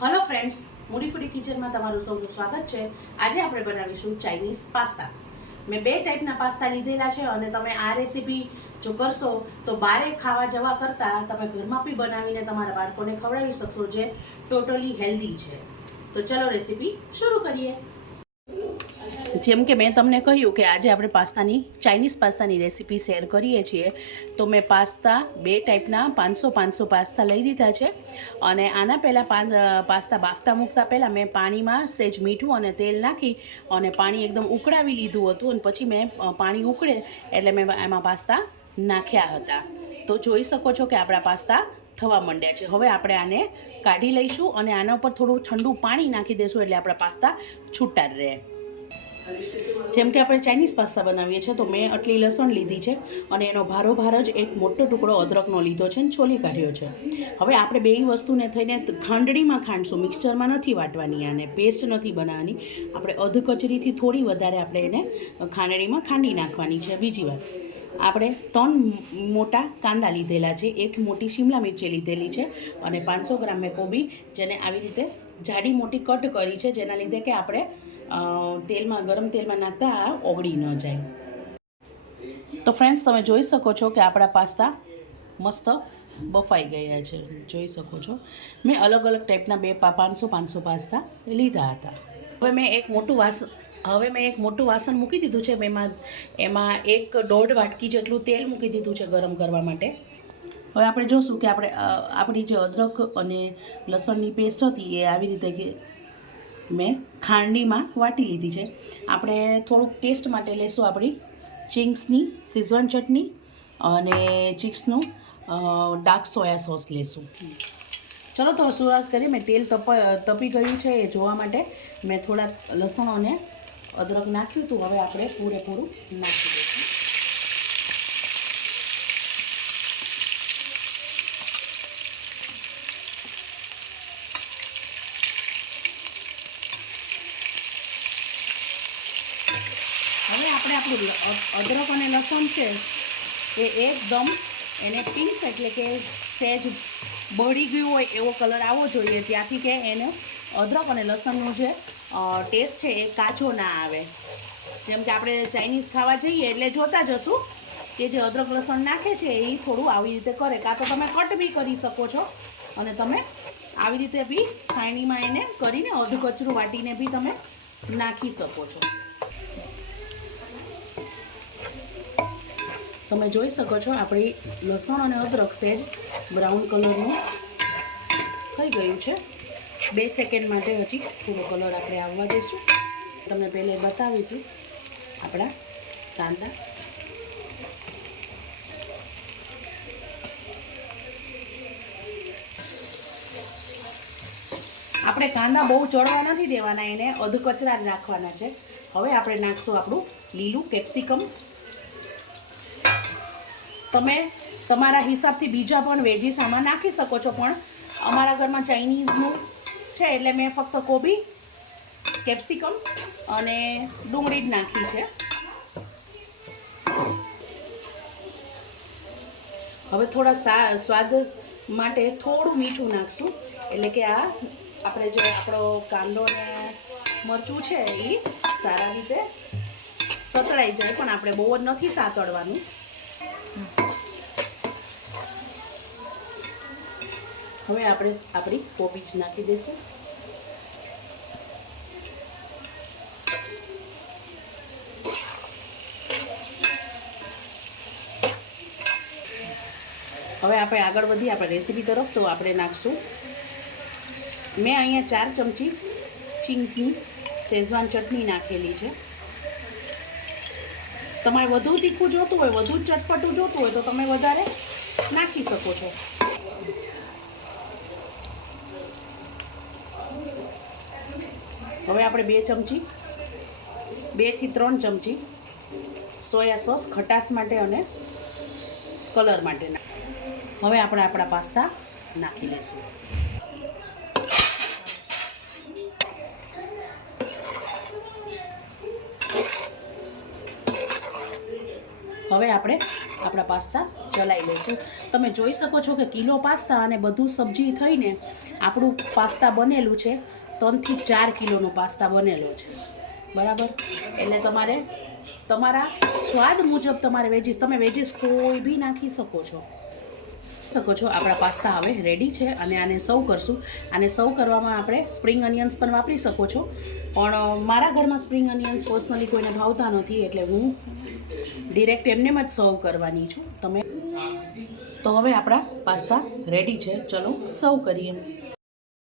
Hello friends મૂડી ફૂડી કિચનમાં તમારું સૌનું સ્વાગત છે. આજે આપણે બનાવીશું ચાઇનીઝ પાસ્તા મેં બે ટાઈપના પાસ્તા લીધેલા છે અને તમે આ રેસીપી જો કરશો તો બારે ખાવા જવા કરતાં તમે ઘરમાં બી બનાવીને તમારા બાળકોને ખવડાવી શકશો જે ટોટલી હેલ્ધી છે. તો ચલો રેસીપી શરૂ કરીએ. જેમ કે મેં તમને કહ્યું કે આજે આપણે પાસ્તાની ચાઇનીઝ પાસ્તાની રેસીપી શેર કરીએ છીએ, તો મેં પાસ્તા બે ટાઈપના પાંચસો પાંચસો પાસ્તા લઈ દીધા છે. અને આના પહેલાં પાસ્તા બાફતા મૂકતા પહેલાં મેં પાણીમાં સેજ મીઠું અને તેલ નાખી અને પાણી એકદમ ઉકળાવી લીધું હતું અને પછી મેં પાણી ઉકળે એટલે મેં એમાં પાસ્તા નાખ્યા હતા. તો જોઈ શકો છો કે આપણા પાસ્તા થવા માંડ્યા છે. હવે આપણે આને કાઢી લઈશું અને આના ઉપર થોડું ઠંડુ પાણી નાખી દઈશું એટલે આપણા પાસ્તા છૂટા રહે. જેમ કે આપણે ચાઇનીઝ પાસ્તા બનાવીએ છીએ, તો મેં આટલી લસણ લીધી છે અને એનો ભારોભાર જ એક મોટો ટુકડો અદરકનો લીધો છે અને છોલી કાઢ્યો છે. હવે આપણે બે વસ્તુને થઈને ખાંડણીમાં ખાંડશું મિક્સચરમાં નથી વાટવાની આને પેસ્ટ નથી બનાવવાની. આપણે અધ કચરીથી થોડી વધારે આપણે એને ખાંડણીમાં ખાંડી નાખવાની છે. બીજી વાત, આપણે ત્રણ મોટા કાંદા લીધેલા છે. એક મોટી શિમલા મિરચી લીધેલી છે અને પાંચસો ગ્રામ મેં કોબી, જેને આવી રીતે જાડી મોટી કટ કરી છે, જેના લીધે કે આપણે તેલમાં, ગરમ તેલમાં નાખતા ઓગળી ન જાય. તો ફ્રેન્ડ્સ તમે જોઈ શકો છો કે આપણા પાસ્તા મસ્ત બફાઈ ગયા છે. જોઈ શકો છો. મેં અલગ અલગ ટાઈપના બે પાંચસો પાંચસો પાસ્તા લીધા હતા. હવે મેં એક મોટું વાસ, હવે મેં એક મોટું વાસણ મૂકી દીધું છે. એમાં એમાં એક દોઢ વાટકી જેટલું તેલ મૂકી દીધું છે ગરમ કરવા માટે. હવે આપણે જોશું કે આપણે આપણી જે અદરક અને લસણની પેસ્ટ હતી એ આવી રીતે મેં ખાંડીમાં વાટી લીધી છે. આપણે થોડુંક ટેસ્ટ માટે લેશું આપણી ચિંગ્સની સિઝવાન ચટણી અને ચિક્સનું ડાર્ક સોયા સોસ લેશું. ચલો, તો શરૂઆત કરીએ. મેં તેલ તપ, તપી ગયું છે એ જોવા માટે. મેં થોડાક લસણ અને અદરક નાખ્યું હતું. હવે આપણે પૂરેપૂરું નાખી દઈશું હવે આપણે અદરક અને લસણ છે, એ એકદમ એને પિંક એટલે કે સહેજ બળી ગયું હોય એવો કલર આવવો જોઈએ. ત્યાંથી કે એને અદરક અને લસણનું જે ટેસ્ટ છે એ કાચો ના આવે. જેમ કે આપણે ચાઇનીઝ ખાવા જઈએ એટલે જોતા જશું કે જે અદરક, લસણ નાખે છે એ થોડું આવી રીતે કરે. કાં તો તમે કટ બી કરી શકો છો અને તમે આવી રીતે બી ખાયણીમાં એને કરીને અધકચરું વાટીને બી તમે નાખી શકો છો. તમે જોઈ શકો છો આપણી લસણ અને અદરક સેજ બ્રાઉન કલરનું થઈ ગયું છે. બે સેકન્ડ માટે હજી થોડો કલર આપણે આવવા દઈશું. તમને પહેલે બતાવ્યું હતું આપણા કાંદા. આપણે કાંદા બહુ ચડવા નથી દેવાના, એને અધકચરા જ રાખવાના છે. હવે આપણે નાખશું આપણું લીલું કેપ્સિકમ તમે તમારા હિસાબથી બીજા પણ વેજીસ આમાં નાખી શકો છો, પણ અમારા ઘરમાં ચાઇનીઝનું છે, એટલે મેં ફક્ત કોબી, કેપ્સિકમ અને ડુંગળી જ નાખી છે. હવે થોડા સા, સ્વાદ માટે થોડું મીઠું નાખશું, એટલે કે આ આપણે જે આપણો કાંદો ને મરચું છે એ સારા રીતે સતળાઈ જાય, પણ આપણે બહુ જ નથી સાતળવાનું. હવે આપણે આપણી કોબીજ નાખી દઈશું હવે આપણે આગળ વધીએ આપણે રેસીપી તરફ, તો આપણે નાખશું. મેં અહીંયા ચાર ચમચી ચિંગ્સની શેઝવાન ચટણી નાખેલી છે. તમારે વધુ તીખું જોતું હોય, વધુ ચટપટું જોતું હોય, તો તમે વધારે નાખી શકો છો. હવે આપણે બે ચમચી, બેથી ત્રણ ચમચી સોયા સોસ ખટાશ માટે અને કલર માટે હવે આપણે આપણા પાસ્તા નાખી લઈશું હવે આપણે આપણા પાસ્તા ચલાવી લઈશું તમે જોઈ શકો છો કે કિલો પાસ્તા અને બધું સબ્જી થઈને આપણું પાસ્તા બનેલું છે. ત્રણથી ચાર કિલોનો પાસ્તા બનેલો છે. બરાબર? એટલે તમારે તમારા સ્વાદ મુજબ તમારે વેજીસ, તમે વેજીસ કોઈ બી નાખી શકો છો. શકો છો, આપણા પાસ્તા હવે રેડી છે અને આને સર્વ કરશું. આને સર્વ કરવામાં આપણે સ્પ્રિંગ અનિયન્સ પણ વાપરી શકો છો. પણ મારા ઘરમાં સ્પ્રિંગ અનિયન્સ પર્સનલી કોઈને ભાવતા નથી, એટલે હું ડિરેક્ટ એમનેમ જ સર્વ કરવાની છું. તમે, તો હવે આપણા પાસ્તા રેડી છે. ચલો, સર્વ કરીએ.